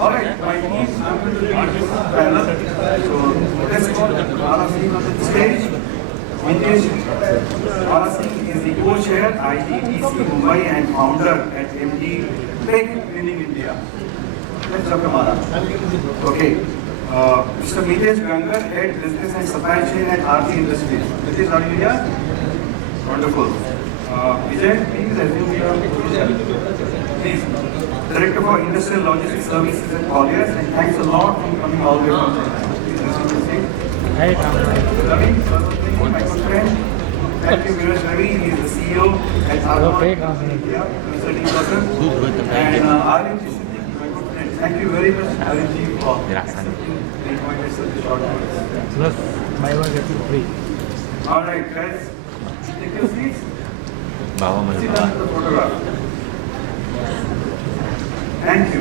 All right, my team, I'm going to lead this panel. So let's go Aarti on the stage. Mitesh, Aarti is the co-chair, IGBC Mumbai and founder at MD Tech Training India. Let's welcome Aarti. Okay. Mr. Mitesh Gangar, Head Business and Supply Chain at Aarti Industries. Mitesh, are you here? Wonderful. Vijay, please assume your position. Please. Director for Industrial Logistics Services at Colliers, and thanks a lot for coming all the way from Chennai. Please assume your seat. Hi, Ravi, my good friend. Thank you very much, Ravi. He is the CEO at Argon, India, consulting person. And Arif, Siddiqui, my good friend. Thank you very much, Arif, for accepting the appointment such a short notice. Plus, buy one get two free. All right, guys. Take your seats. Sit down with the photograph. Thank you.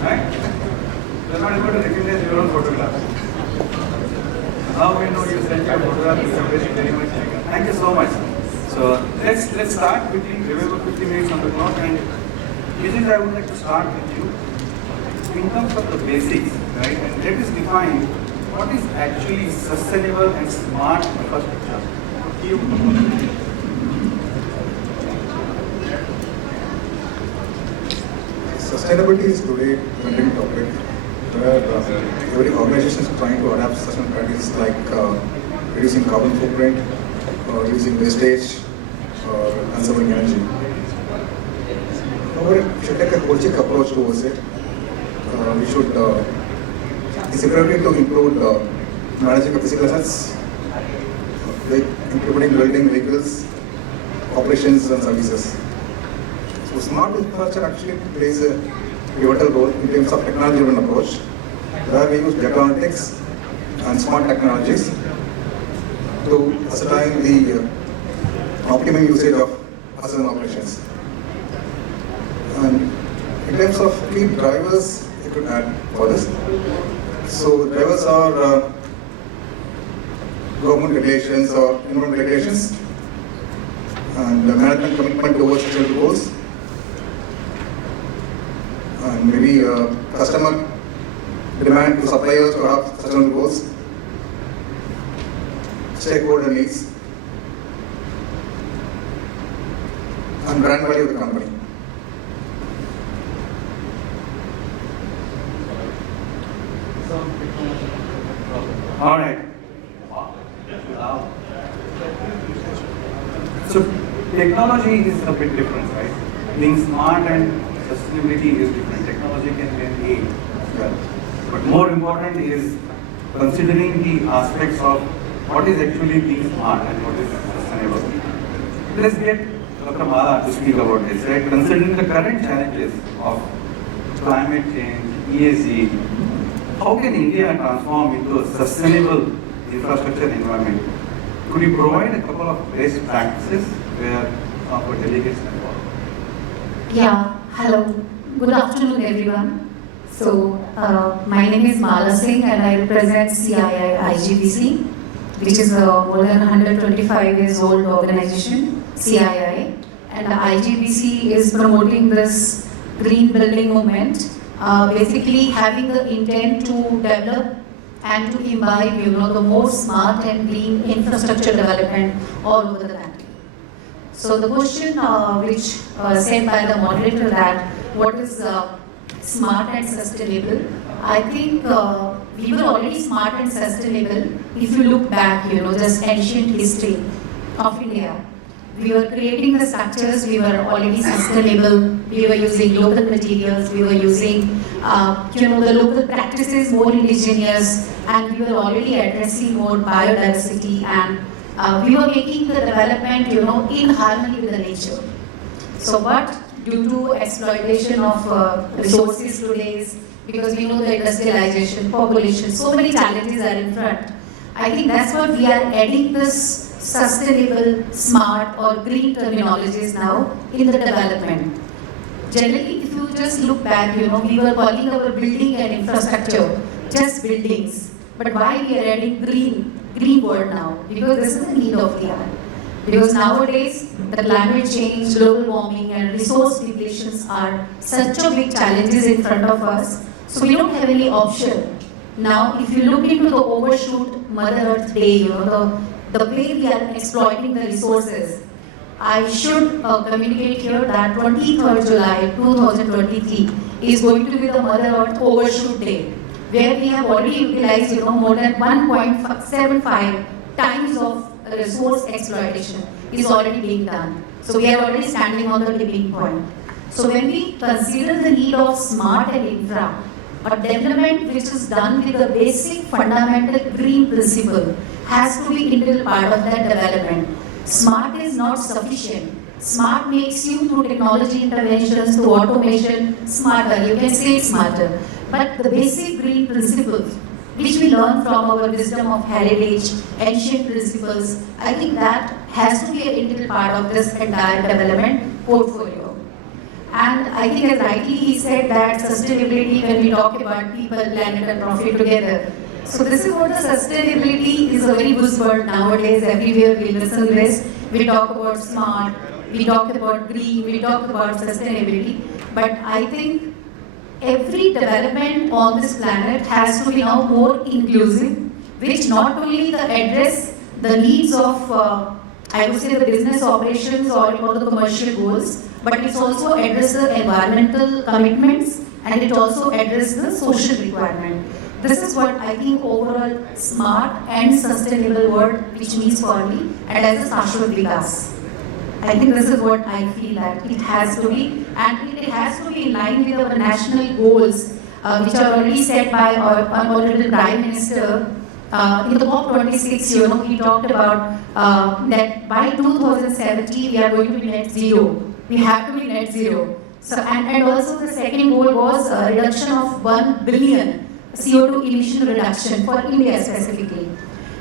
Right? You're not able to recognize your own photograph. Now we know you sent your photograph. You are very much. Thank you so much. So let's start quickly. Remember 50 minutes on the clock, and Vijay, I would like to start with you in terms of the basics, right? And let us define what is actually sustainable and smart infrastructure. Sustainability is today a trending topic where every organization is trying to adapt sustainable practices like reducing carbon footprint, reducing wastage, conserving energy. However, we should take a holistic approach towards it. We should, it's important to include managing the physical assets, including building vehicles, operations and services. So smart infrastructure actually plays a pivotal role in terms of technology-driven approach, where we use data analytics and smart technologies to ascertain the optimum usage of assets and operations. And in terms of key drivers, I could add for this. So drivers are government regulations or environmental regulations, and management commitment towards sustainable goals, and maybe customer demand to suppliers to have sustainable goals, stakeholder needs, and brand value of the company. All right. So technology is a bit different, right? Being smart and sustainability is different. Technology can be an aid as well. But more important is considering the aspects of what is actually being smart and what is sustainable. Let's get Dr. Mala to speak about this, right? Considering the current challenges of climate change, ESG, how can India transform into a sustainable infrastructure environment? Could you provide a couple of best practices where our delegates can follow? Yeah, hello. Good afternoon, everyone. So, my name is Mala Singh and I represent CII IGBC, which is a more than 125 years old organization, CII. And the IGBC is promoting this green building movement, basically having the intent to develop and to imbibe, the more smart and green infrastructure development all over the country. So the question which sent by the moderator that what is smart and sustainable, I think we were already smart and sustainable if you look back, just ancient history of India. We were creating the structures, we were already sustainable, we were using local materials, we were using, the local practices more indigenous, and we were already addressing more biodiversity, and we were making the development, in harmony with the nature. So but due to exploitation of resources today, because we know the industrialization, population, so many challenges are in front. I think that's what we are adding this sustainable, smart or green terminologies now in the development. Generally, if you just look back, we were calling our building and infrastructure just buildings. But why we are adding green word now? Because this is the need of the hour. Because nowadays, the climate change, global warming and resource depletions are such a big challenges in front of us. So we don't have any option. Now, if you look into the overshoot Mother Earth Day, the way we are exploiting the resources, I should communicate here that 23rd July 2023 is going to be the Mother Earth Overshoot Day, where we have already utilized more than 1.75 times of resource exploitation is already being done. So we are already standing on the tipping point. So when we consider the need of smart and infra, a development which is done with the basic fundamental green principle has to be integral part of that development. Smart is not sufficient. Smart makes you through technology interventions, through automation, smarter. You can say smarter. But the basic green principles, which we learn from our wisdom of heritage, ancient principles, I think that has to be an integral part of this entire development portfolio. And I think as rightly he said that sustainability, when we talk about people, planet and profit together. So this is what the sustainability is a very buzzword nowadays. Everywhere we listen to this. We talk about smart, we talk about green, we talk about sustainability. But I think every development on this planet has to be now more inclusive, which not only address the needs of, I would say, the business operations or the commercial goals, but it also addresses the environmental commitments and it also addresses the social requirement. This is what I think overall smart and sustainable word which means for me and as a Shashwat Vikas. I think this is what I feel that it has to be, and it has to be in line with our national goals, which are already set by our Honorable Prime Minister. In the COP26, he talked about that by 2070 we are going to be net zero. We have to be net zero. So, and also the second goal was a reduction of 1 billion CO2 emission reduction for India specifically,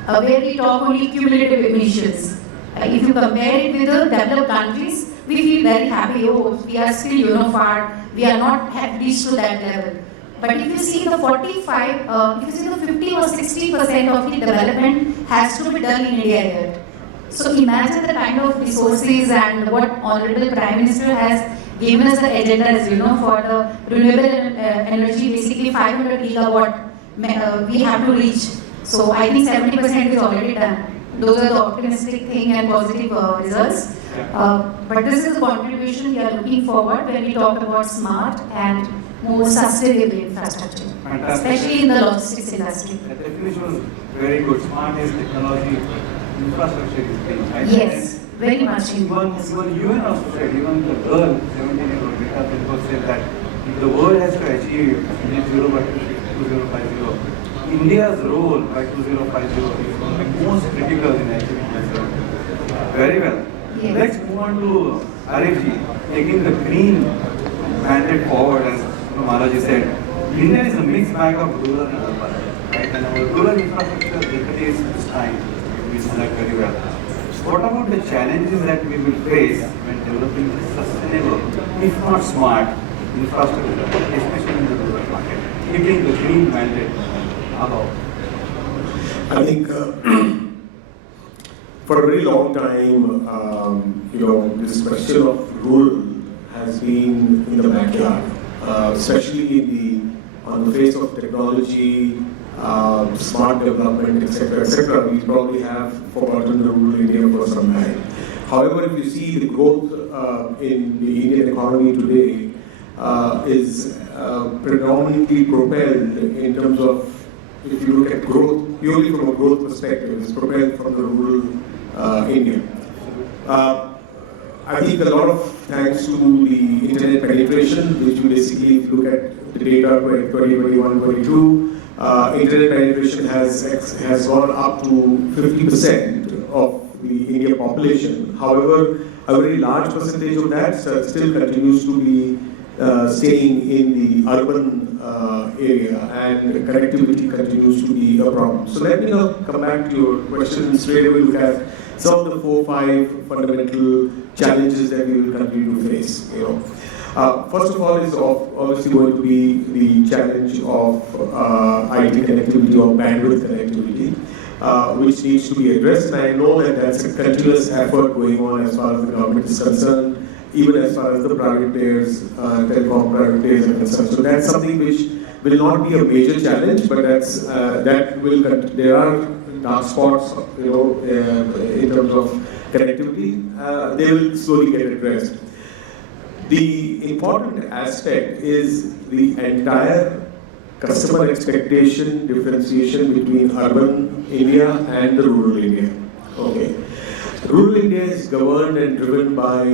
where we talk only cumulative emissions. If you compare it with the developed countries, we feel very happy. Oh, we are still far. We are not have reached to that level. But if you see the 45, if you see the 50 or 60% of the development has to be done in India yet. So imagine the kind of resources and what Honorable Prime Minister has given us the agendas, for the renewable energy, basically 500 gigawatt we have to reach. So I think 70% is already done. Those are the optimistic thing and positive results. But this is the contribution we are looking forward when we talk about smart and more sustainable infrastructure, especially in the logistics industry. The definition was very good. Smart is technology, infrastructure is green. Right? Yes, very much. Even UN also said, even the girl, 17-year-old Greta Thunberg said that if the world has to achieve net zero by 2050, India's role by 2050 is most critical in achieving net zero. Very well. Yes. Let's move on to Arif, taking the green mandate forward, as Malaji said. India is a mixed bag of rural and urban. Right? And our rural infrastructure dictates this time, we select very well. What about the challenges that we will face when developing sustainable, if not smart, infrastructure, especially in the rural market, keeping the green mandate above? I think for a very long time, this question of rural has been in the backyard, especially on the face of technology, smart development, etc. We probably have forgotten the rural India for some time. However, if you see the growth in the Indian economy today is predominantly propelled in terms of, if you look at growth, purely from a growth perspective, is propelled from the rural India. I think a lot of thanks to the internet penetration, which basically, if you look at the data 2021-22, internet penetration has gone up to 50% of the Indian population. However, a very large percentage of that still continues to be staying in the urban area, and connectivity continues to be a problem. So let me now come back to your question and straight away look at some of the 4 or 5 fundamental challenges that we will continue to face. First of all, is obviously going to be the challenge of IT connectivity or bandwidth connectivity, which needs to be addressed. And I know that that's a continuous effort going on as far as the government is concerned, even as far as the private players, telecom private players are concerned. So that's something which will not be a major challenge, but there are dark spots, in terms of connectivity. They will slowly get addressed. The important aspect is the entire customer expectation differentiation between urban India and the rural India. Okay. Rural India is governed and driven by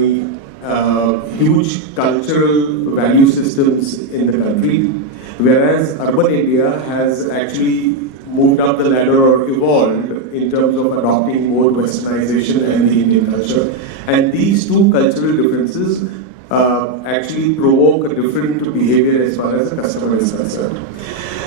huge cultural value systems in the country, whereas urban India has actually moved up the ladder or evolved in terms of adopting more westernization and the Indian culture. And these two cultural differences actually provoke a different behavior as far as the customer is concerned.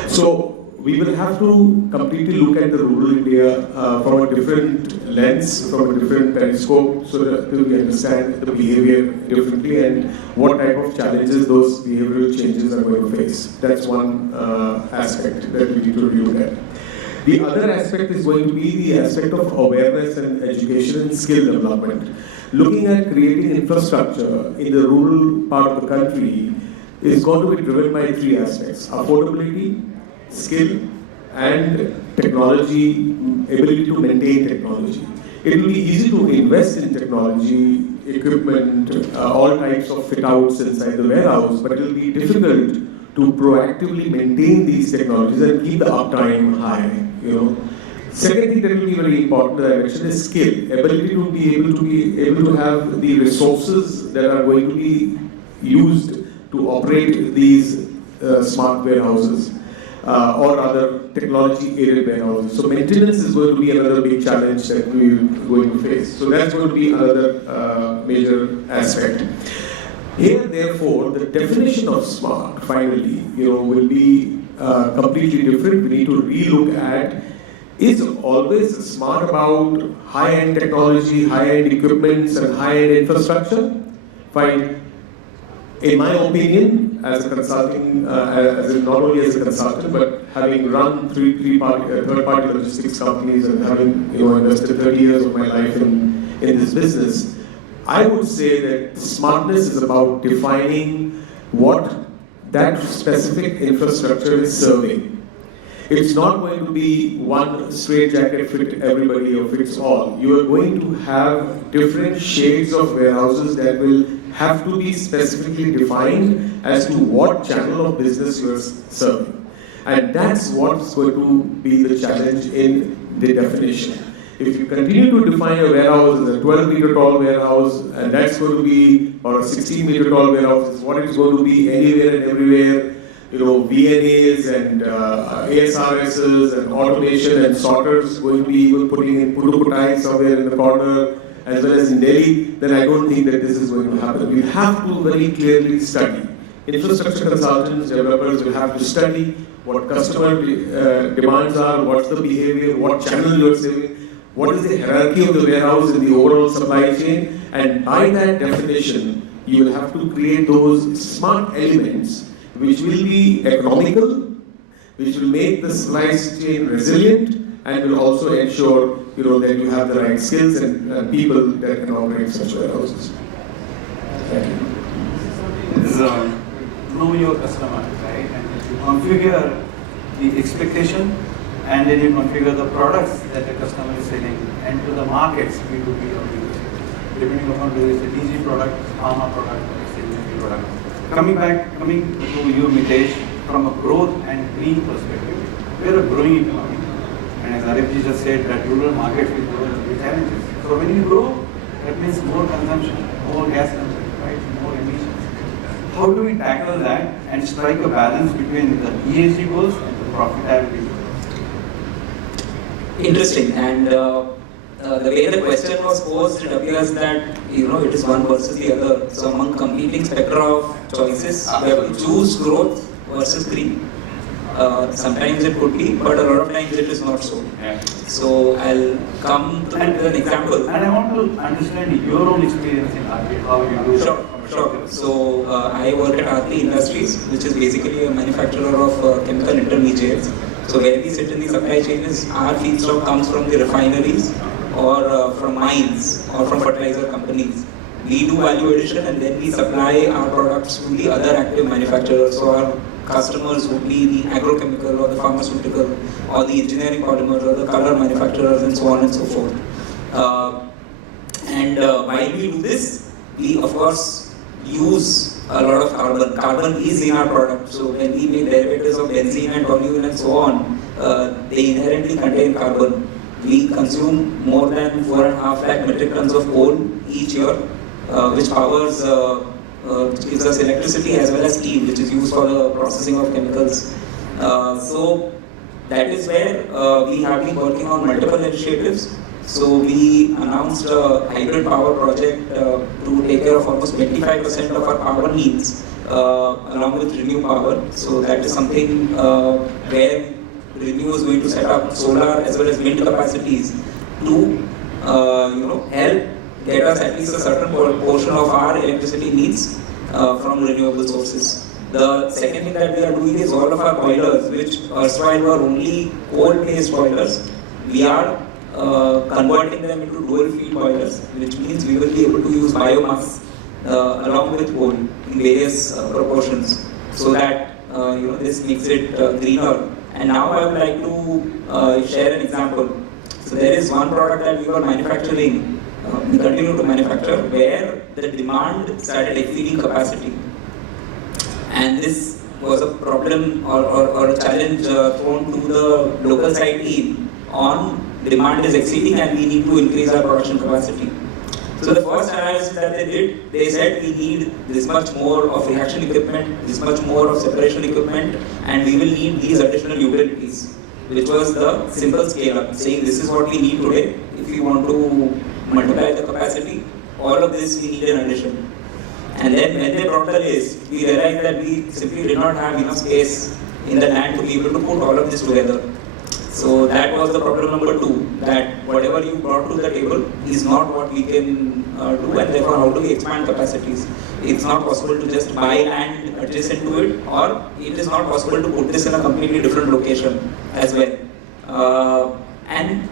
So we will have to completely look at the rural India from a different lens, from a different periscope, so that we understand the behavior differently and what type of challenges those behavioral changes are going to face. That's one aspect that we need to look at. The other aspect is going to be the aspect of awareness and education and skill development. Looking at creating infrastructure in the rural part of the country is going to be driven by three aspects: affordability, skill, and technology, ability to maintain technology. It will be easy to invest in technology, equipment, all types of fit-outs inside the warehouse, but it will be difficult to proactively maintain these technologies and keep the uptime high. Second thing that will be very important that I mentioned is skill, ability to be able to have the resources that are going to be used to operate these smart warehouses or other technology-aided warehouses. So maintenance is going to be another big challenge that we're going to face. So that's going to be another major aspect. Here, therefore, the definition of smart finally, will be completely different. We need to relook at: is always smart about high-end technology, high-end equipments, and high-end infrastructure? Fine. In my opinion, as a consulting, not only as a consultant, but having run third-party logistics companies and having invested 30 years of my life in this business, I would say that smartness is about defining what that specific infrastructure is serving. It's not going to be one straitjacket fit everybody or fits all. You are going to have different shades of warehouses that will have to be specifically defined as to what channel of business you are serving. And that's what's going to be the challenge in the definition. If you continue to define a warehouse as a 12-meter tall warehouse, and that's going to be, or a 16-meter tall warehouse, is what it's going to be anywhere and everywhere, VNAs and ASRSs and automation and sorters going to be even putting in Pudukkottai somewhere in the corner, as well as in Delhi, then I don't think that this is going to happen. We have to very clearly study. Infrastructure consultants, developers will have to study what customer demands are, what's the behavior, what channel you're serving, what is the hierarchy of the warehouse in the overall supply chain, and by that definition, you will have to create those smart elements which will be economical, which will make the supply chain resilient, and will also ensure that you have the right skills and people that can operate such warehouses. Thank you. This is know your customer, right? And you configure the expectation, and then you configure the products that the customer is selling, and to the markets, B2B or B2C, depending upon whether it's a DG product, pharma product, or it's a UP product. Coming to you, Mitesh, from a growth and green perspective, we are a growing economy. And as Arif just said, that rural markets will grow with challenges. So when you grow, that means more consumption, more gas consumption, right? More emissions. How do we tackle that and strike a balance between the ESG goals and the profitability goals? Interesting. And the way the question was posed, it appears that it is one versus the other. So among completing spectrum of choices, we have to choose growth versus green. Sometimes it could be, but a lot of times it is not so. Yeah. So I'll come to that with an example. And I want to understand your own experience in Aarti, how you do that. Sure. So I work at Aarti Industries, which is basically a manufacturer of chemical intermediates. So where we sit in the supply chain is our feedstock comes from the refineries or from mines or from fertilizer companies. We do value addition and then we supply our products to the other active manufacturers. So our customers would be the agrochemical or the pharmaceutical or the engineering polymers or the color manufacturers and so on and so forth. While we do this, we of course use a lot of carbon. Carbon is in our product. So when we make derivatives of benzene and toluene and so on, they inherently contain carbon. We consume more than 4.5 lakh metric tons of coal each year, which powers, which gives us electricity as well as steam, which is used for the processing of chemicals. So that is where we have been working on multiple initiatives. So we announced a hybrid power project to take care of almost 25% of our power needs along with Renew Power. So that is something where Renew is going to set up solar as well as wind capacities to help get us at least a certain portion of our electricity needs from renewable sources. The second thing that we are doing is all of our boilers, which erstwhile were only coal-based boilers, we are converting them into dual feed boilers, which means we will be able to use biomass along with coal in various proportions, so that this makes it greener. And now I would like to share an example. So there is one product that we were manufacturing, we continue to manufacture, where the demand started exceeding capacity. And this was a problem or a challenge thrown to the local site team on demand is exceeding and we need to increase our production capacity. So the first analysis that they did, they said we need this much more of reaction equipment, this much more of separation equipment, and we will need these additional utilities, which was the simple scale up, saying this is what we need today. If we want to multiply the capacity, all of this we need in addition. And then when they brought the list, we realized that we simply did not have enough space in the land to be able to put all of this together. So that was the problem number 2, that whatever you brought to the table is not what we can do, and therefore how do we expand capacities? It's not possible to just buy land adjacent to it, or it is not possible to put this in a completely different location as well. And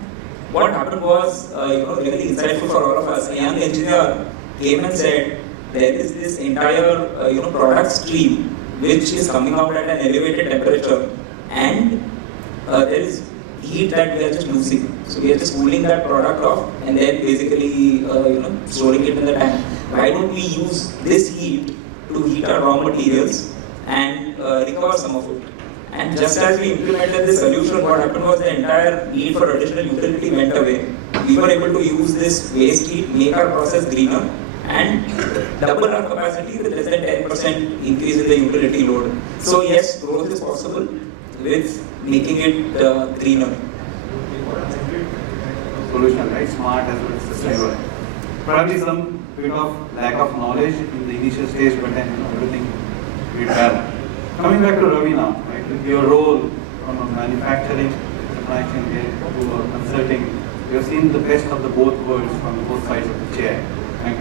what happened was, really insightful for all of us. A young engineer came and said, there is this entire product stream which is coming out at an elevated temperature, and there is heat that we are just losing. So we are just cooling that product off and then basically storing it in the tank. Why don't we use this heat to heat our raw materials and recover some of it? And just as we implemented this solution, what happened was the entire need for additional utility went away. We were able to use this waste heat, make our process greener, and double our capacity with less than 10% increase in the utility load. So yes, growth is possible with making it greener. Solution, right? Smart as well as sustainable. Probably some bit of lack of knowledge in the initial stage, but then everything we well. Coming back to Ravi now, right? With your role from a manufacturing, supply chain to a consulting, you have seen the best of the both worlds from both sides of the chair, right?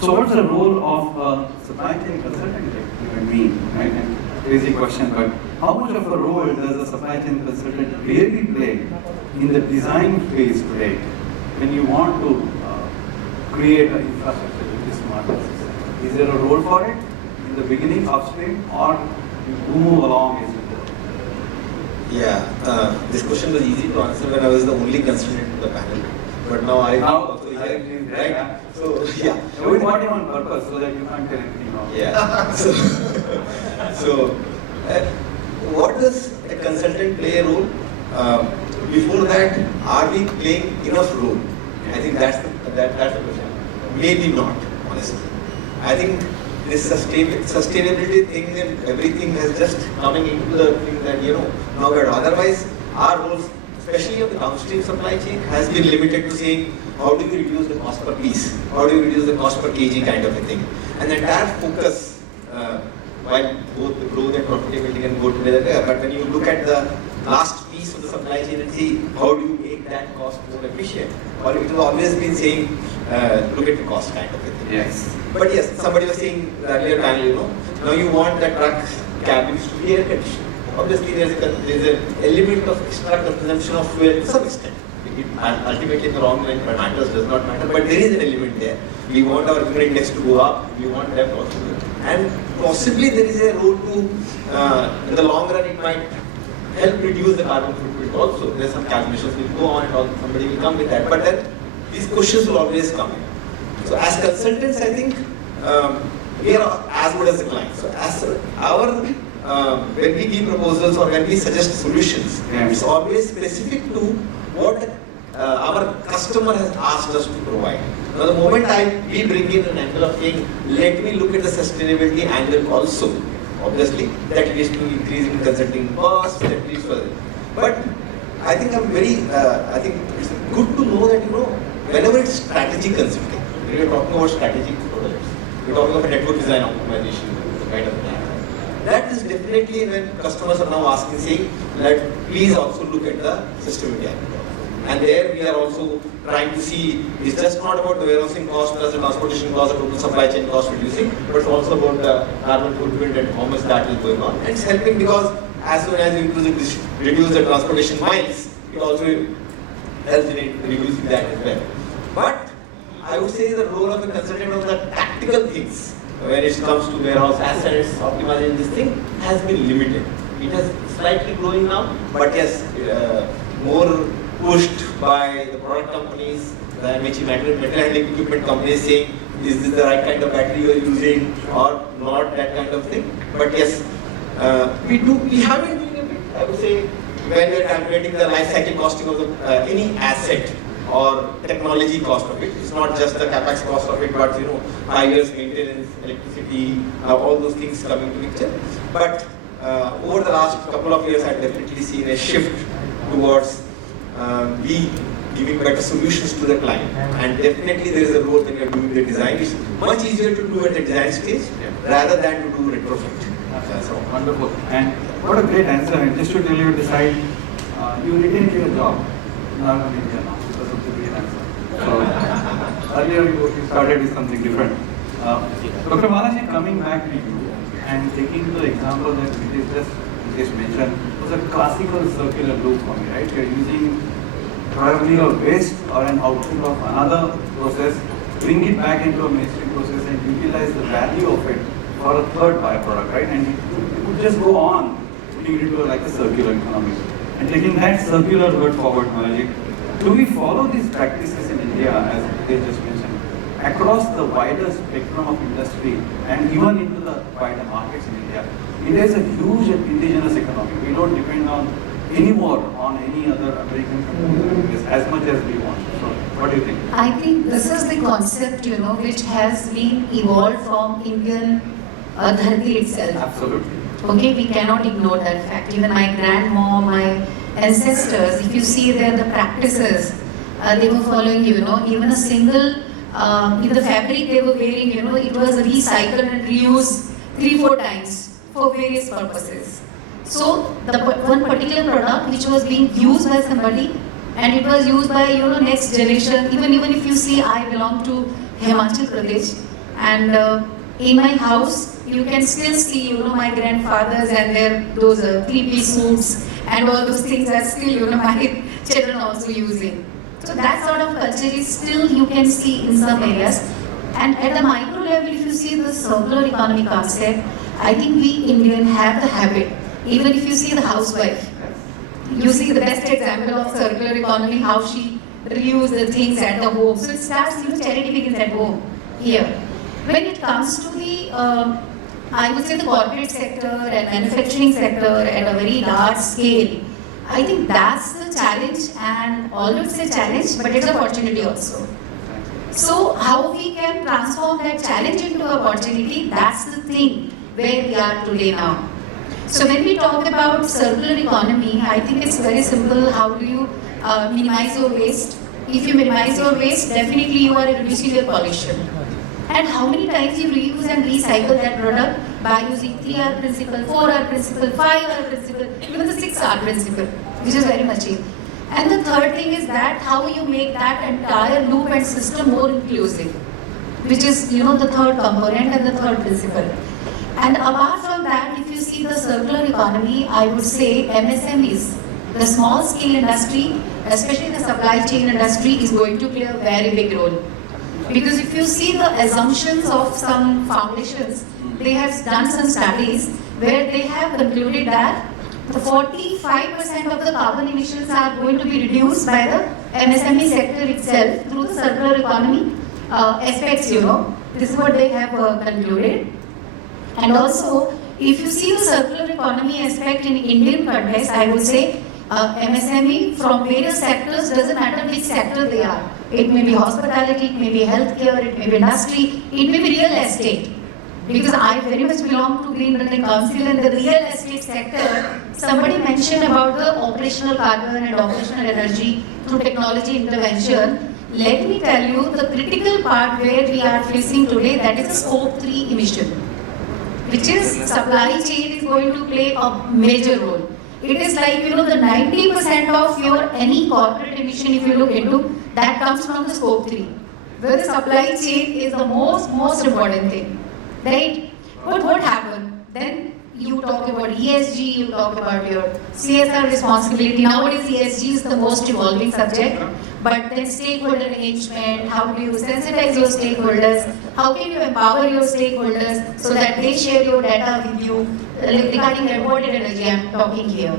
So what's the role of a supply chain consultant like you and me, right? And crazy question, but how much of a role does a supply chain consultant really play in the design phase today when you want to create an infrastructure which is smart? Is there a role for it in the beginning, upstream, or you move along as you go? Yeah, this question was easy to answer when I was the only consultant in the panel, but now I right? So yeah, we brought him on purpose so that you can't tell anything wrong. Yeah. So what does a consultant play a role? Before that, are we playing enough role? I think that's the question. Maybe not, honestly. I think this sustainability thing and everything is just coming into the thing that now that otherwise our roles, especially on the downstream supply chain, has been limited to saying how do we reduce the cost per piece, how do we reduce the cost per kg kind of a thing. And the entire focus, while both the growth and profitability can go together, but when you look at the last piece of the supply chain and see how do you make that cost more efficient. Or it has always been saying, look at the cost kind of a thing. Yes. But yes, somebody was saying earlier panel, now you want the truck cabins to be air conditioned. Obviously, there's an element of extra consumption of fuel to some extent. Ultimately, the wrong line matters, does not matter, but there is an element there. We want our human index to go up, we want that also. And possibly there is a role to, in the long run, it might help reduce the carbon footprint also. There's some calculations will go on and all, somebody will come with that. But then these questions will always come in. So as consultants, I think we are as good as the client. So as our when we give proposals or when we suggest solutions, it's always specific to what our customer has asked us to provide. Now the moment we bring in an angle of saying, let me look at the sustainability angle also, obviously that leads to increase in consulting costs, that leads further. But I think I think it's good to know that whenever it's strategy consulting, when we're talking about strategic products, we're talking about network design optimization kind of thing. That is definitely when customers are now asking, saying that please also look at the systematic angle. And there we are also trying to see, it's just not about the warehousing cost plus the transportation cost, the total supply chain cost reducing, but it's also about the carbon footprint and how much that is going on. And it's helping because as soon as you reduce the transportation miles, it also helps in reducing that as well. But I would say the role of a consultant on the tactical things, when it comes to warehouse assets, optimizing this thing, has been limited. It has slightly growing now, but yes, more pushed by the product companies, the metal handling equipment companies saying, is this the right kind of battery you are using or not, that kind of thing. But yes, we haven't been a bit, I would say, when we are calculating the life cycle costing of any asset or technology cost of it. It's not just the capex cost of it, but 5 years maintenance, electricity, all those things coming to picture. But over the last couple of years, I've definitely seen a shift towards giving better solutions to the client. And definitely there is a role when you're doing the design. It's much easier to do at the design stage rather than to do retrofit. So wonderful. And what a great answer. And just to tell you, Desai, you retained your job. Not in India now because of the great answer. So earlier you started with something different. Dr. Malaji, coming back to you and taking the example that Mitesh mentioned, was a classical circular loop for me, right? You're using probably a waste or an output of another process, bring it back into a mainstream process and utilize the value of it for a third byproduct, right? And you could just go on putting it into like a circular economy. And taking that circular word forward, Malaji, do we follow these practices in India, as they just mentioned, across the wider spectrum of industry and even into the wider markets in India? India is a huge indigenous economy. We don't depend on anymore on any other American companies as much as we want. So, what do you think? I think this is the concept, which has been evolved from Indian dharti itself. Absolutely. Okay, we cannot ignore that fact. Even my grandma, my ancestors, if you see there the practices, they were following, even a single, in the fabric they were wearing, it was recycled and reused 3-4 times for various purposes. So the one particular product which was being used by somebody and it was used by next generation. Even if you see, I belong to Himachal Pradesh, and in my house you can still see my grandfathers and their those 3-piece suits and all those things are still my children also using. So that sort of culture is still you can see in some areas. And at the micro level, if you see the circular economy concept, I think we Indians have the habit. Even if you see the housewife, you see the best example of circular economy, how she reuses the things at the home. So it starts, charity begins at home here. When it comes to the, I would say the corporate sector and manufacturing sector at a very large scale, I think that's the challenge, and although it's a challenge, but it's an opportunity also. So how we can transform that challenge into opportunity, that's the thing where we are today now. So when we talk about circular economy, I think it's very simple. How do you minimize your waste? If you minimize your waste, definitely you are reducing your pollution. And how many times you reuse and recycle that product by using 3R principle, 4R principle, 5R principle, even the 6R principle, which is very much in. And the third thing is that how you make that entire loop and system more inclusive, which is, the third component and the third principle. And apart from that, if you see the circular economy, I would say MSMEs, the small scale industry, especially the supply chain industry, is going to play a very big role. Because if you see the assumptions of some foundations, they have done some studies where they have concluded that the 45% of the carbon emissions are going to be reduced by the MSME sector itself through the circular economy aspects, This is what they have concluded. And also, if you see the circular economy aspect in Indian context, I would say MSME from various sectors, doesn't matter which sector they are. It may be hospitality, it may be healthcare, it may be industry, it may be real estate. Because I very much belong to Green Building Council and the real estate sector, somebody mentioned about the operational carbon and operational energy through technology intervention. Let me tell you the critical part where we are facing today, that is the scope 3 emission, which is supply chain is going to play a major role. It is like, the 90% of your any corporate emission, if you look into, that comes from the scope 3, where the supply chain is the most important thing. Right? But what happened? Then you talk about ESG, you talk about your CSR responsibility. Nowadays ESG is the most evolving subject. But then stakeholder engagement, how do you sensitize your stakeholders? How can you empower your stakeholders so that they share your data with you regarding imported energy I'm talking here.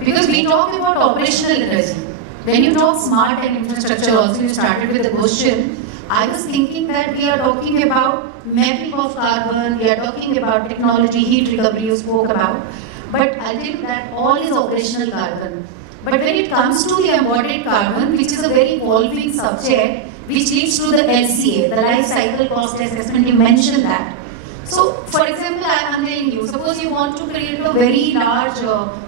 Because we talk about operational energy. When you talk smart and infrastructure also, you started with the question. I was thinking that we are talking about mapping of carbon, we are talking about technology, heat recovery you spoke about, but I think that all is operational carbon. But when it comes to the embodied carbon, which is a very evolving subject, which leads to the LCA, the life cycle cost assessment, you mentioned that. So, for example, I am telling you, suppose you want to create a very large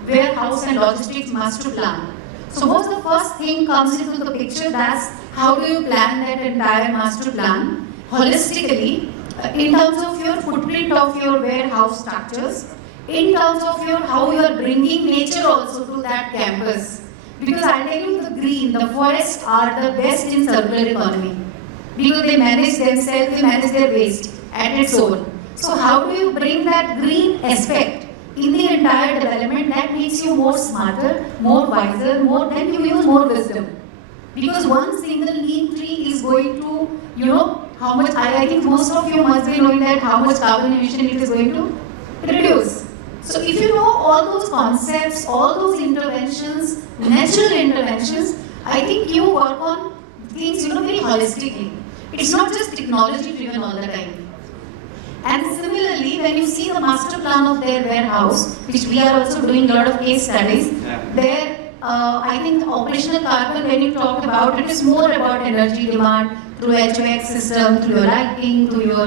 warehouse and logistics master plan. Suppose the first thing comes into the picture, that's how do you plan that entire master plan holistically in terms of your footprint of your warehouse structures, in terms of your how you are bringing nature also to that campus. Because I tell you, the green, the forests are the best in circular economy. Because they manage themselves, they manage their waste at its own. So how do you bring that green aspect in the entire development? That makes you more smarter, more wiser, then you use more wisdom. Because one single neem tree is going to, how much, I think most of you must be knowing that how much carbon emission it is going to reduce. So if you know all those concepts, all those interventions, natural interventions, I think you work on things, very holistically. It's not just technology driven all the time. And similarly, when you see the master plan of their warehouse, which we are also doing a lot of case studies, there, I think operational carbon, when you talk about it, is more about energy demand through HVAC system, through your lighting, through your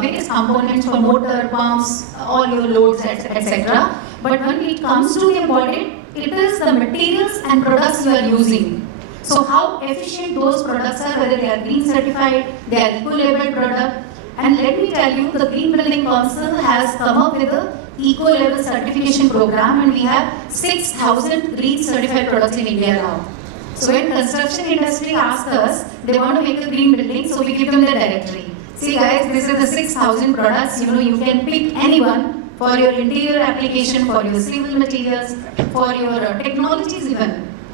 various components for motor, pumps, all your loads, etc. But when it comes to the embodied, it is the materials and products you are using. So how efficient those products are, whether they are green certified, they are eco-labeled product. And let me tell you, the Green Building Council has come up with a eco-level certification program, and we have 6,000 green certified products in India now. So when construction industry asks us, they want to make a green building, so we give them the directory. See guys, this is the 6,000 products, you can pick anyone for your interior application, for your civil materials, for your technologies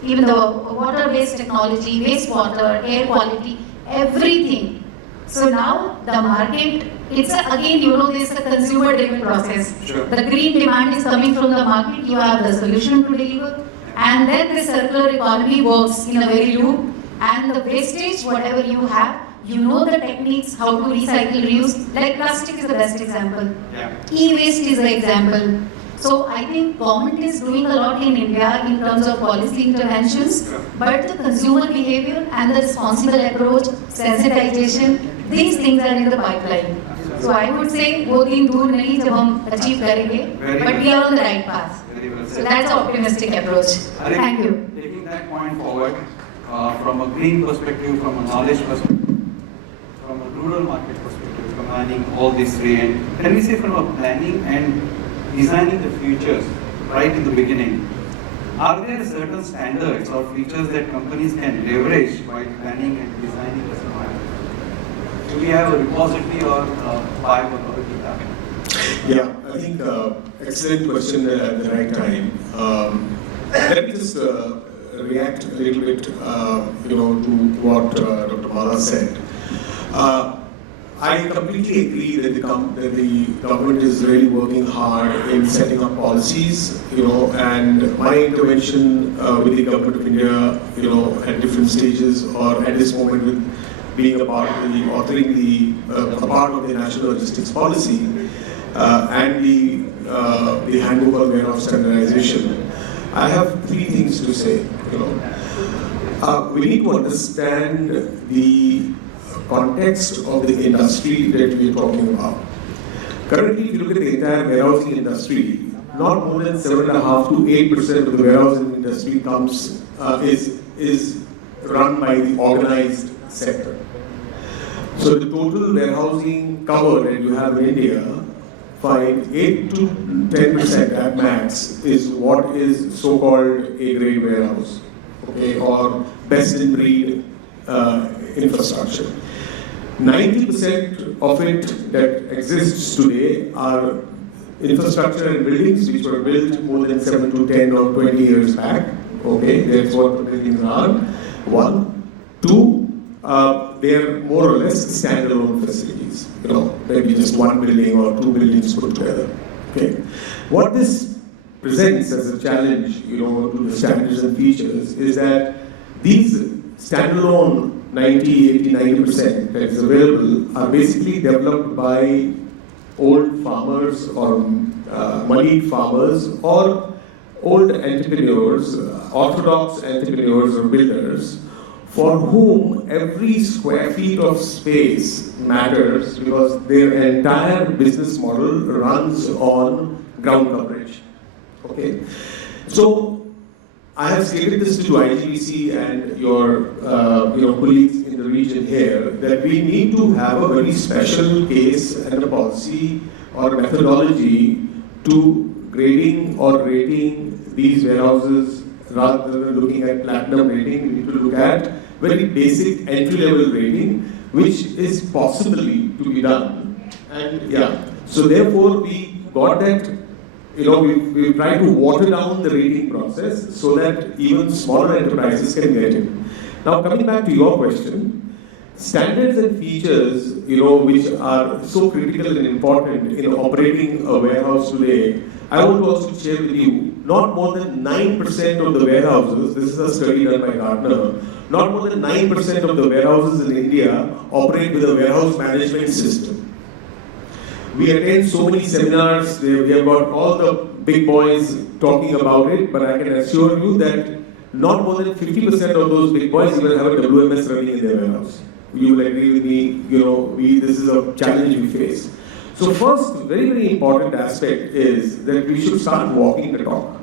even the water-based technology, wastewater, air quality, everything. So now the market, it's again, this is a consumer-driven process. Sure. The green demand is coming from the market, you have the solution to deliver, and then the circular economy works in a very loop, and the wastage, whatever you have, the techniques, how to recycle, reuse, like plastic is the best example. Yeah. E-waste is the example. So I think government is doing a lot in India in terms of policy interventions, but the consumer behavior and the responsible approach, sensitization, these things are in the pipeline. So I would say, wo din dur nahi jab hum achieve karenge, but we are on the right path. Very well said. So that's an optimistic approach. Arif, Thank you. Taking that point forward, from a green perspective, from a knowledge perspective, from a rural market perspective, combining all these three, and can we say from a planning and designing the futures right in the beginning, Are there certain standards or features that companies can leverage while planning and designing this environment? Do we have a repository or vibe or authority that? Yeah, I think excellent question at the right time. Let me just react a little bit, to what Dr. Mala said. I completely agree that the government is really working hard in setting up policies, and my intervention with the government of India, at different stages or at this moment with being a part of authoring a part of the national logistics policy and the handbook on warehouse standardization. I have three things to say. We need to understand the context of the industry that we are talking about. Currently, if you look at the entire warehousing industry, not more than 7.5 to 8% of the warehousing industry is run by the organized sector. So the total warehousing cover that you have in India, 8 to 10% at max is what is so-called A-grade warehouse, or best-in-breed infrastructure. 90% of it that exists today are infrastructure and buildings which were built more than 7 to 10 or 20 years back. That's what the buildings are. One. Two, they are more or less standalone facilities. Maybe just one building or two buildings put together. What this presents as a challenge, to the standards and features is that these standalone 90% that is available are basically developed by old farmers or moneyed farmers or old entrepreneurs, orthodox entrepreneurs or builders, for whom every square feet of space matters because their entire business model runs on ground coverage. So I have stated this to IGBC and your colleagues in the region here that we need to have a very special case and a policy or methodology to grading or rating these warehouses rather than looking at platinum rating. We need to look at very basic entry-level rating, which is possibly to be done. And so therefore we got that. We try to water down the rating process so that even smaller enterprises can get it. Now, coming back to your question, standards and features, which are so critical and important in operating a warehouse today, I want to also share with you, not more than 9% of the warehouses, this is a study done by Gartner, not more than 9% of the warehouses in India operate with a warehouse management system. We attend so many seminars, we have got all the big boys talking about it, but I can assure you that not more than 50% of those big boys even have a WMS running in their warehouse. You will agree with me, this is a challenge we face. So first, very, very important aspect is that we should start walking the talk.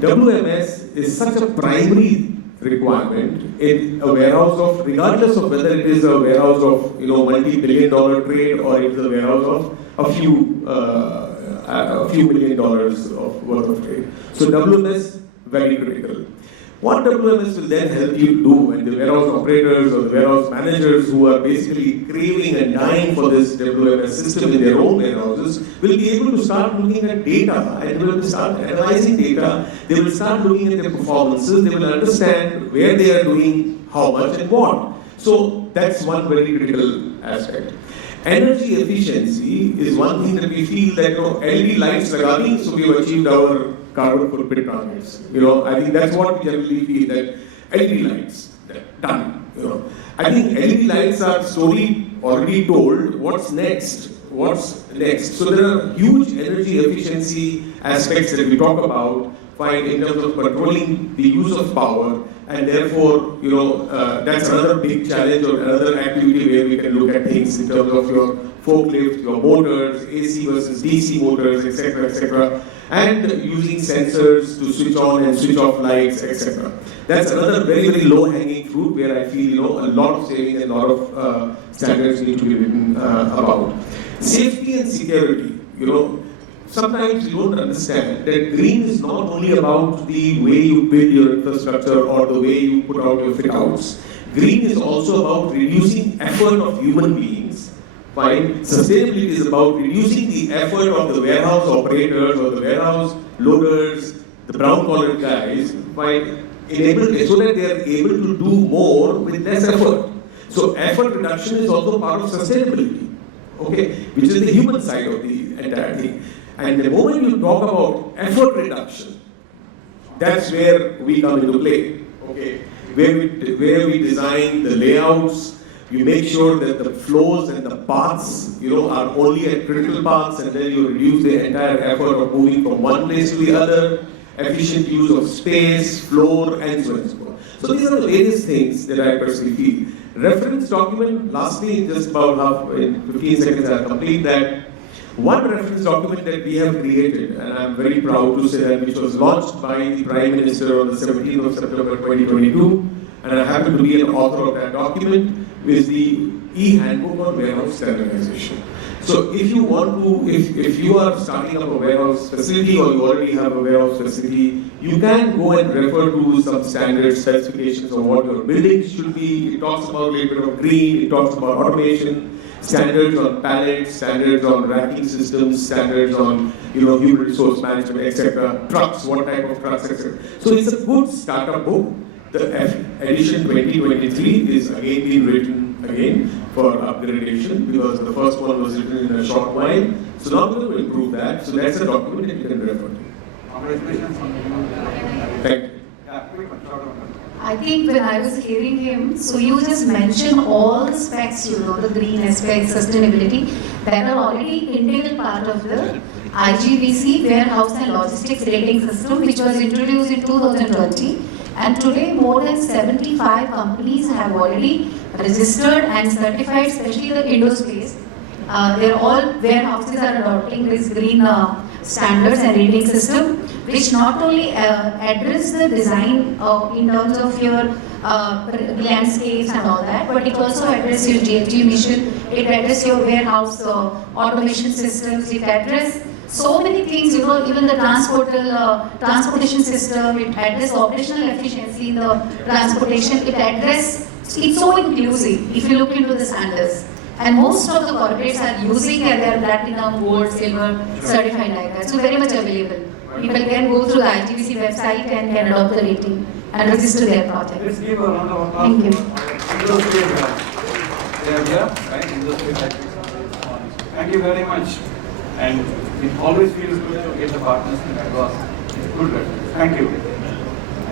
WMS is such a primary requirement in a warehouse of, regardless of whether it is a warehouse of multi-billion-dollar trade or it is a warehouse of a few $1 million of worth of trade. So WMS very critical. What WMS will then help you do, and the warehouse operators or the warehouse managers who are basically craving and dying for this WMS system in their own warehouses will be able to start looking at data and they will start analyzing data. They will start looking at their performances. They will understand where they are doing how much and what. So that's one very critical aspect. Energy efficiency is one thing that we feel that LED lights lagani, so we have achieved our carbon footprint targets. I think that's what we generally feel, that LED lights, done. I think LED lights are story already told. What's next? So there are huge energy efficiency aspects that we talk about in terms of controlling the use of power, and therefore, that's another big challenge or another activity where we can look at things in terms of your forklift, your motors, AC versus DC motors, etc., and using sensors to switch on and switch off lights, etc. That's another very, very low-hanging fruit where I feel a lot of savings and a lot of standards need to be written about. Safety and security, sometimes you don't understand that green is not only about the way you build your infrastructure or the way you put out your fit outs. Green is also about reducing effort of human beings. Fine. Sustainability is about reducing the effort of the warehouse operators or the warehouse loaders, the brown collar guys, by so that they are able to do more with less effort. So effort reduction is also part of sustainability, okay, which is the human side of the entire thing. And the moment you talk about effort reduction, that's where we come into play, okay, where we design the layouts. You make sure that the flows and the paths, are only at critical paths, and then you reduce the entire effort of moving from one place to the other, efficient use of space, floor, and so on and so forth. So these are the various things that I personally feel. Reference document, lastly, in just about in 15 seconds I'll complete that. One reference document that we have created, and I'm very proud to say that, which was launched by the Prime Minister on the 17th of September 2022, and I happen to be an author of that document, is the e-handbook on warehouse standardization. So if you want to, if you are starting up a warehouse facility or you already have a warehouse facility, you can go and refer to some standard specifications of what your buildings should be. It talks about a little bit of green, it talks about automation, standards on pallets, standards on racking systems, standards on human resource management, etc. Trucks, what type of trucks, etc. So it's a good startup book. The edition 2023 is again being written again for upgradation because the first one was written in a short while. So now we're going to improve that. So that's a document that you can refer to. Congratulations on the Thank you. Yeah, quick one, short one. I think when I was hearing him, so you just mentioned all the specs, the green aspects, sustainability, that are already integral part of the IGBC warehouse and logistics rating system, which was introduced in 2020. And today, more than 75 companies have already registered and certified, especially the Indo-space. They're all warehouses are adopting this green standards and rating system, which not only address the design in terms of your landscapes and all that, but it also addresses your GHG emission, it addresses your warehouse automation systems, it addresses so many things, even the transportation system, it addresses operational efficiency in the transportation, it's so inclusive if you look into the standards. And most of the corporates are using and they are platinum, gold, silver, certified like that. So very much available. People can go through the IGBC website and can adopt the rating and register their project. Let's give a round of applause. Thank you. They are here, right? Industry factories. Thank you very much. And it always feels good to get the partners in advance. It's good reference. Thank you.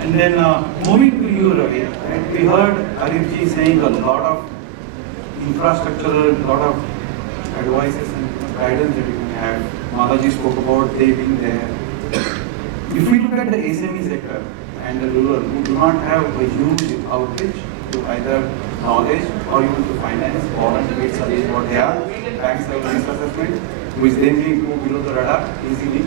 And then moving to you, Ravi, right? We heard Arif ji saying a lot of infrastructural, a lot of advices and guidance that you can have. Malaji spoke about they being there. If we look at the SME sector and the rural who do not have a huge outreach to either knowledge or even to finance or to studies what they are, banks have risk assessment, which then we go below the radar easily.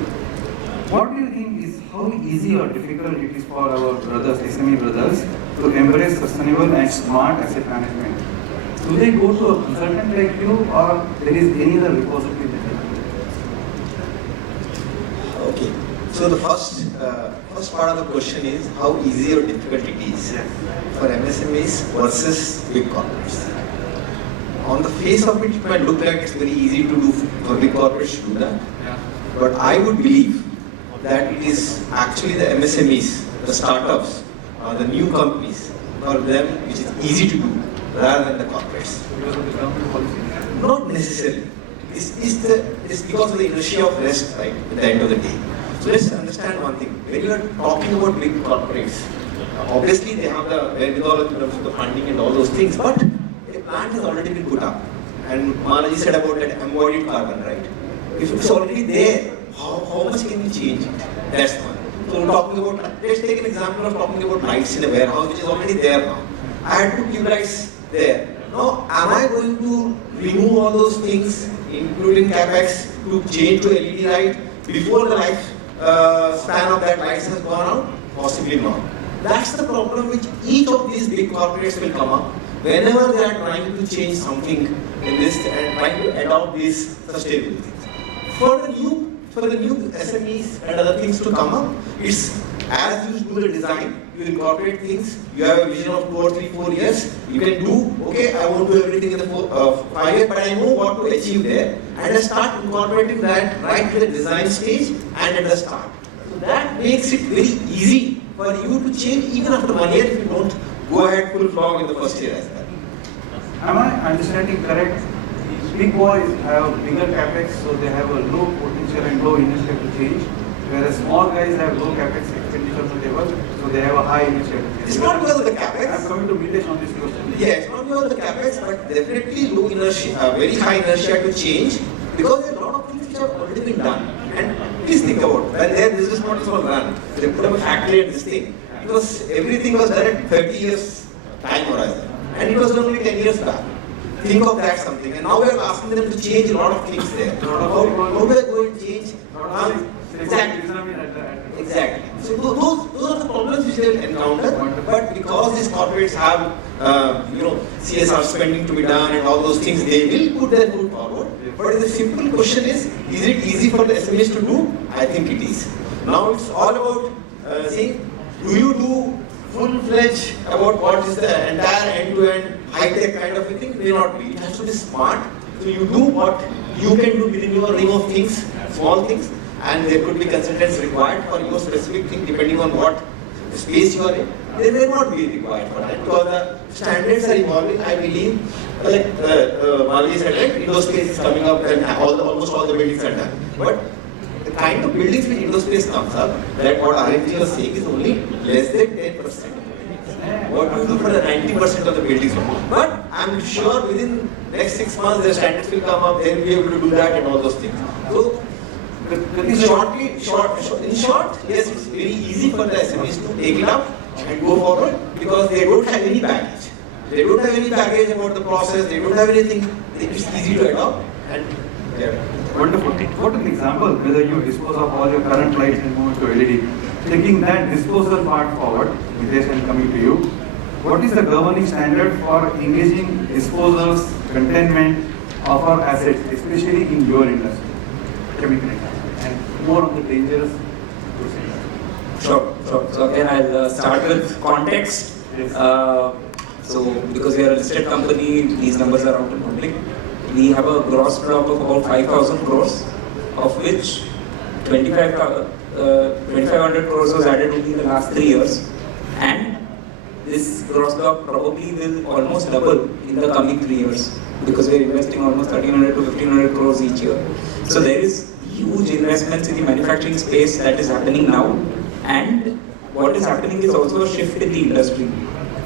What do you think is how easy or difficult it is for our brothers, SME brothers, to embrace sustainable and smart asset management? Do they go to a consultant like you or there is any other repository that they can? Okay. So the first part of the question is how easy or difficult it is for MSMEs versus big corporates. On the face of it, it might look like it's very easy to do for big corporates to do that. But I would believe that it is actually the MSMEs, the startups, the new companies, for them which is easy to do rather than the corporates. Because of the government policy? Not necessarily. It's because of the inertia of rest, right, at the end of the day. So let's understand one thing. When you are talking about big corporates, obviously they have the wherewithal in terms of the funding and all those things, but a plant has already been put up. And Malaji said about that embodied carbon, right? If it's already there, how much can we change it? That's one. So talking about, let's take an example of talking about lights in a warehouse which is already there now. I had put tube lights there. Now, am I going to remove all those things, including capex, to change to LED light before the life span of that lights has gone out? Possibly not. That's the problem which each of these big corporates will come up whenever they are trying to change something in this and trying to adopt these sustainability things. For the new for the new SMEs and other things to come up, it's as you do the design, you incorporate things, you have a vision of 2 or 3, 4 years, you can do, okay, I won't do everything in the 5 years, but I know what to achieve there, and I start incorporating that right to the design stage and at the start. So that makes it very easy for you to change even after 1 year if you don't go ahead full flog in the first year as well. Am I understanding correct? Big boys have bigger capex, so they have a low potential and low initiative to change, whereas small guys have low capex expenditure on the table, so they have a high initiative to change. It's not because of the capex. I'm coming to Mitesh on this question. Yes, not because of the capex, but definitely low inertia, very high inertia to change, because there are a lot of things which have already been done. And please think about when their business models were run, they put up a factory at this thing. Because everything was done at 30 years time horizon, and it was done only 10 years back. Think of that something, and now we are asking them to change a lot of things there. How do they go and change? Exactly. So those are the problems which they will encounter. But because these corporates have, CSR spending to be done and all those things, they will put their foot forward. But the simple question is it easy for the SMEs to do? I think it is. Now it's all about saying, do you do full-fledged about what is the entire end-to-end high-tech kind of a thing? May not be. It has to be smart. So you do what you can do within your ring of things, small things, and there could be consultants required for your specific thing depending on what space you are in. They may not be required for that because the standards are evolving. I believe, like Malvi said, right, Indospace is coming up and almost all the buildings are done. But the kind of buildings which Indospace comes up, that what Arif was saying is only less than 10%. What do you do for the 90% of the buildings? But I'm sure within next 6 months the standards will come up, then we'll be able to do that and all those things. So, in short, yes, it's very easy for the SMEs to take it up and go forward because they don't have any baggage. They don't have any baggage about the process, they don't have anything, it's easy to adopt and yeah. Wonderful. What an example, whether you dispose of all your current lights and move to LED. Taking that disposal part forward, Vijay, and coming to you, what is the governing standard for engaging disposals, containment of our assets, especially in your industry? Chemical industry, and more on the dangerous process. Sure. So again, I'll start with context. Yes. So because we are a listed company, these numbers are out in public. We have a gross block of about 5,000 crores, of which 2,500 crores was added only in the last 3 years. And this gross block probably will almost double in the coming 3 years because we are investing almost 1,300 to 1,500 crores each year. So there is huge investments in the manufacturing space that is happening now. And what is happening is also a shift in the industry.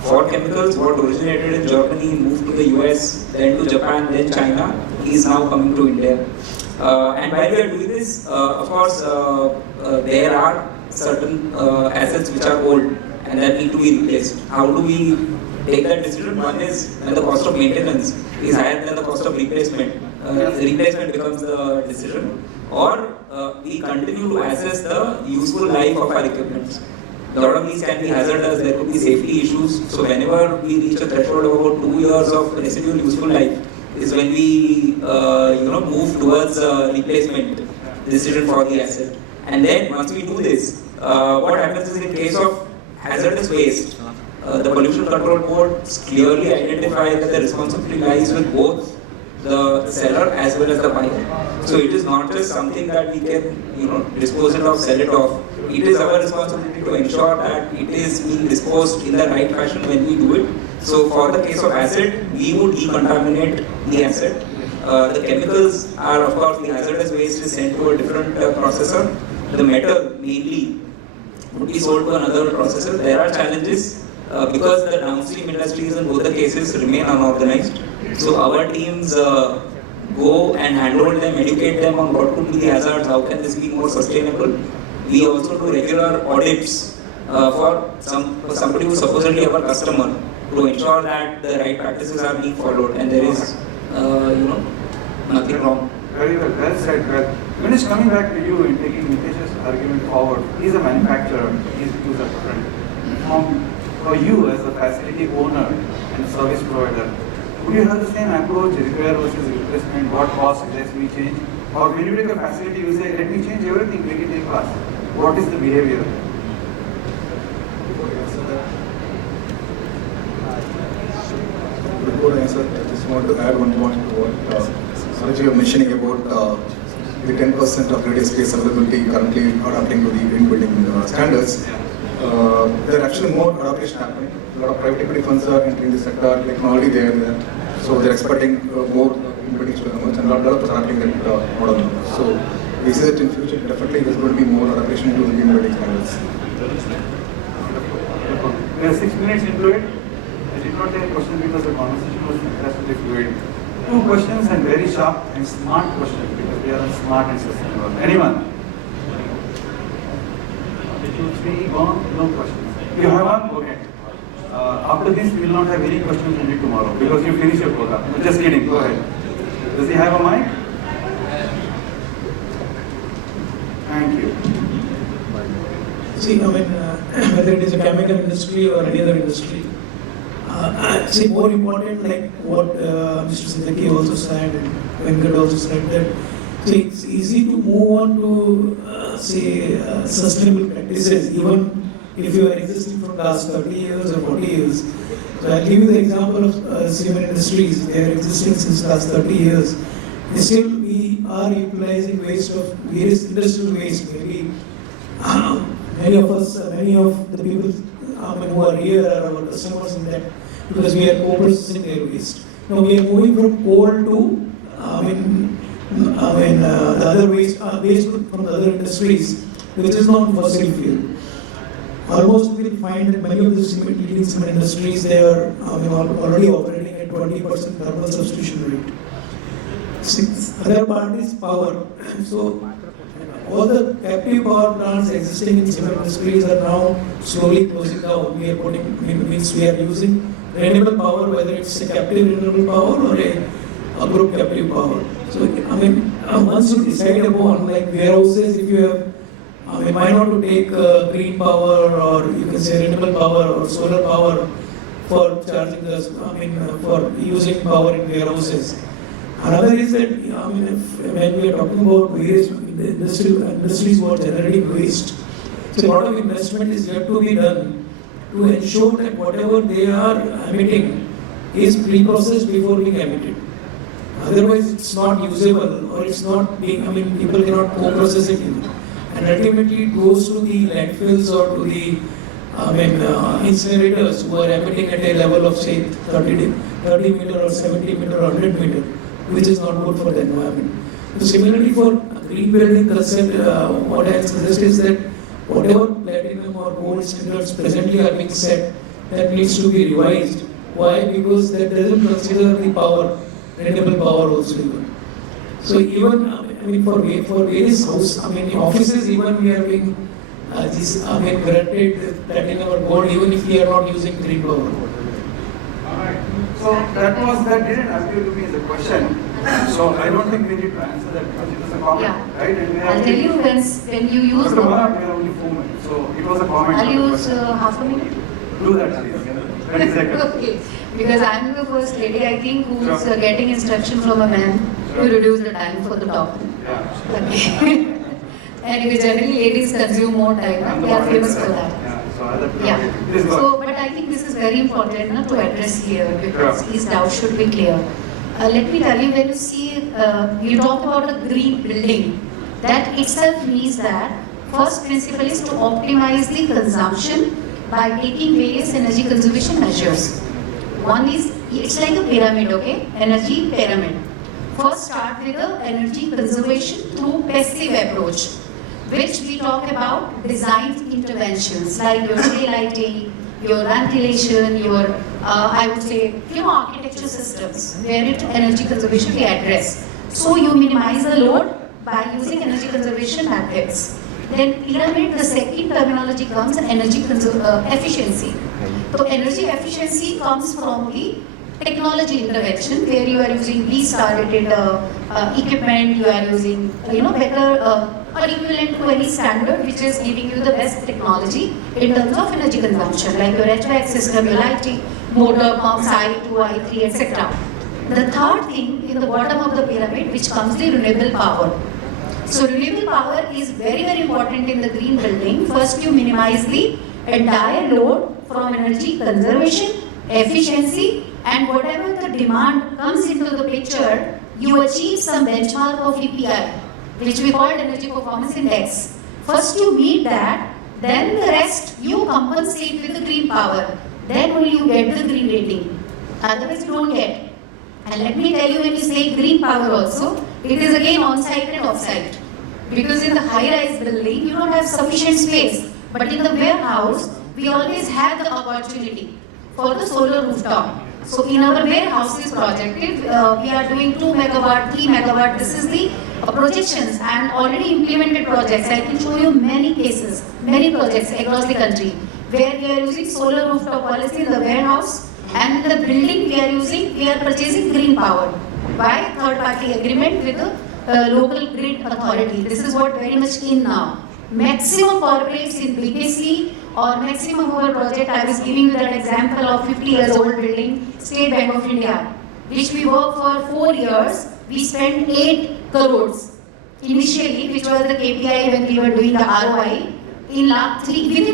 For chemicals, what originated in Germany, moved to the US, then to Japan, then China, is now coming to India. And while we are doing this, of course, there are certain assets which are old and that need to be replaced. How do we take that decision? One is when the cost of maintenance is higher than the cost of replacement. Replacement becomes the decision. Or we continue to assess the useful life of our equipment. A lot of these can be hazardous, there could be safety issues. So whenever we reach a threshold of about 2 years of residual useful life is when we move towards replacement decision for the asset. And then once we do this, what happens is in case of hazardous waste, the Pollution Control Board clearly identifies that the responsibility lies with both the seller as well as the buyer. So it is not just something that we can dispose it off, sell it off. It is our responsibility to ensure that it is being disposed in the right fashion when we do it. So for the case of acid, we would decontaminate the asset. The chemicals are, of course, the hazardous waste is sent to a different processor. The metal mainly would be sold to another processor. There are challenges because the downstream industries in both the cases remain unorganized. So our teams go and handhold them, educate them on what could be the hazards, how can this be more sustainable. We also do regular audits for somebody who is supposedly our customer to ensure that the right practices are being followed and there is nothing wrong. Very well said. Well, Ganesh, coming back to you and taking Mitesh's argument forward, he is a manufacturer, his views are different. For you as a facility owner and service provider, Would you have the same approach, repair versus replacement, what cost lets me change? Or when you take a facility, you say, let me change everything, make it take cost. What is the behavior? Before I answer, I just want to add one point to what Sanjay was mentioning about the 10% of radius space availability currently adapting to the green building standards. There are actually more adaptation happening. A lot of private equity funds are entering the sector, like already they are there. So they're expecting more green buildings to emerge, and a lot of developers are adapting that model. So we see that in future, definitely there's going to be more adaptation to the green building standards. We are 6 minutes into it. I did not take a question because the conversation was interestingly fluid. 2 questions and very sharp and smart questions because we are on smart and sustainable. Anyone? 2, 3, gone, no questions. You have one? Okay. After this, we will not have any questions maybe tomorrow because you finish your program. Just kidding, go ahead. Does he have a mic? Thank you. See, I mean, whether it is a chemical industry or any other industry, see, more important, like what Mr. Siddiqui also said and Gangar also said, that see, it's easy to move on to sustainable practices, even if you are existing for the last 30 years or 40 years. So I'll give you the example of cement industries. They are existing since the last 30 years. Still, we are utilizing waste of various industrial waste. Maybe many of us, many of the people who are here are our customers in that, because we are co-processing their waste. Now we are moving from coal to, the other waste from the other industries, which is not fossil fuel. Almost we will find that many of the leading cement industries, they are already operating at 20% thermal substitution rate. Other part is power. So all the captive power plants existing in cement industries are now slowly closing down. We are we are using renewable power, whether it's a captive renewable power or a group captive power. So once you decide upon, like warehouses, if you have, why not to take green power, or you can say renewable power or solar power for charging the, for using power in warehouses. Another is that, when we are talking about various industries who are generating waste, so a lot of investment is yet to be done to ensure that whatever they are emitting is pre-processed before being emitted. Otherwise, it's not usable, or it's not being, people cannot co-process it. And ultimately, it goes to the landfills or to the incinerators who are emitting at a level of, say, 30 meter or 70 meter or 100 meter, which is not good for the environment. So similarly, for green building concept, what I suggest is that whatever platinum or gold standards presently are being set, that needs to be revised. Why? Because that doesn't consider the power, renewable power also even. So even for various offices, even we are being granted platinum or gold, even if we are not using green power. Alright. So that didn't appear to me as a question. So I don't think we need to answer that because it was a comment, Yeah. right? And I'll tell you when you use Dr. the Humana, we are only 4 minutes. So it was a comment. I'll not a use question. half a minute. Do that, please. 20 seconds. Okay, because I'm the first lady, I think, who's Sure. getting instruction from a man to reduce the time for the talk. Yeah. Okay. Anyway, generally ladies consume more time. I'm the We are moderator, famous for right? that. Yeah. So I'll have to Yeah. Please go. So, but I think this is very important to address here because Sure. his doubts should be clear. Let me tell you, when you see, you talk about a green building, that itself means that first principle is to optimize the consumption by taking various energy conservation measures. One is, it's like a pyramid, okay? Energy pyramid. First start with the energy conservation through passive approach, which we talk about design interventions like your daylighting, your ventilation, your, I would say, architecture systems, where energy conservation we address. So you minimize the load by using energy conservation methods. Then pyramid, the second terminology comes energy efficiency. So energy efficiency comes from the technology intervention, where you are using restarted equipment, you are using better or equivalent to any standard which is giving you the best technology in terms of energy consumption, like your HVAC system, your lighting, motor, pumps, I2, I3, etc. The third thing in the bottom of the pyramid, which comes the renewable power. So renewable power is very, very important in the green building. First, you minimize the entire load from energy conservation, efficiency, and whatever the demand comes into the picture, you achieve some benchmark of EPI, which we call Energy Performance Index. First you meet that, then the rest you compensate with the green power. Then only you get the green rating. Otherwise you don't get. And let me tell you, when you say green power also, it is again on-site and off-site. Because in the high-rise building, you don't have sufficient space. But in the warehouse, we always have the opportunity for the solar rooftop. So in our warehouses projected, we are doing 2 megawatt, 3 megawatt. This is the projections and already implemented projects. I can show you many cases, many projects across the country where we are using solar rooftop policy in the warehouse, and in the building we are purchasing green power by third-party agreement with the local grid authority. This is what very much in now. Maximum corporates in BKC or maximum over project, I was giving you that example of 50 years old building, State Bank of India, which we worked for 4 years. We spent 8 crores initially, which was the KPI when we were doing the ROI. Within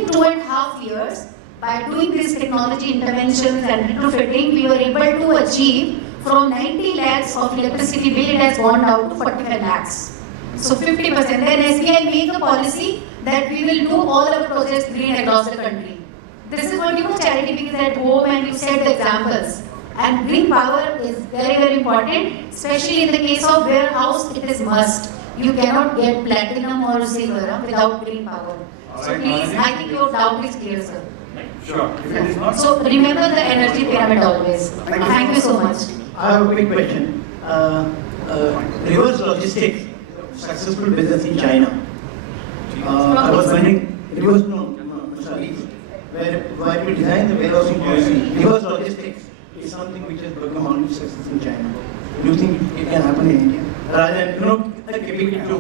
2.5 years, by doing this technology interventions and retrofitting, we were able to achieve from 90 lakhs of electricity bill, it has gone down to 45 lakhs. So 50%. Then SBI made the policy that we will do all our projects green across the country. This is what charity begins at home, and you set the examples. And green power is very, very important, especially in the case of warehouse, it is must. You cannot get platinum or silver without green power. So please, I think your doubt is clear, sir. Sure. If it is not, So remember the energy pyramid always. Thank you so much. I have a quick question. Reverse logistics, successful business in China. I was wondering, where we design the warehousing policy, reverse logistics is something which has become only success in China. Do you think it can happen in India? Rather than keeping it to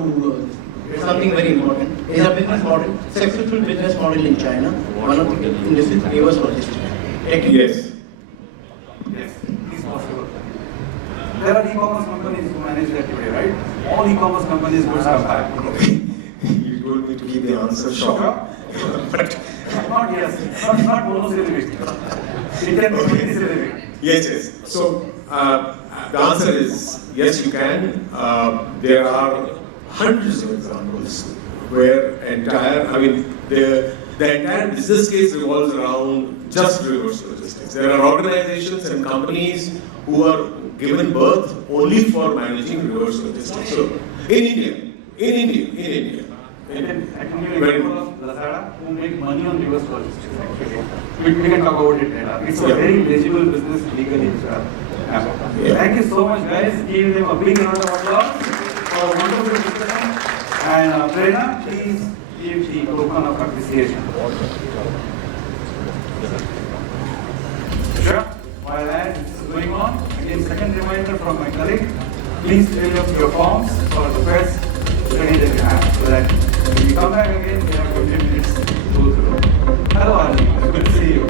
something very important. Is a business model, successful business model in China, one of the industries, reverse logistics. Yes. yes, it is possible. There are e-commerce companies who manage that today, right? All e-commerce companies goods come back. You told me to give the answer short. But Not yes, not monosyllabic. It can be multisyllabic. yes. So the answer is yes, you can. There are hundreds of examples where the entire business case revolves around just reverse logistics. There are organizations and companies who are given birth only for managing reverse logistics. So in India. I can give an example of Lazada, who make money on reverse logistics actually. We can talk about it later. It's a very legible business legally. Thank you so much, guys. Give them a big round of applause for a wonderful discussion. And Prerna, please give the token of appreciation. Sure. While that is going on, again, second reminder from my colleague, please fill up your forms for the first study that you have, so that when you come back again, we have 15 minutes to go through. Hello, Arif. Good to see you.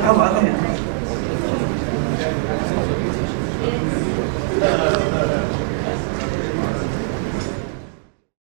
क्या बात है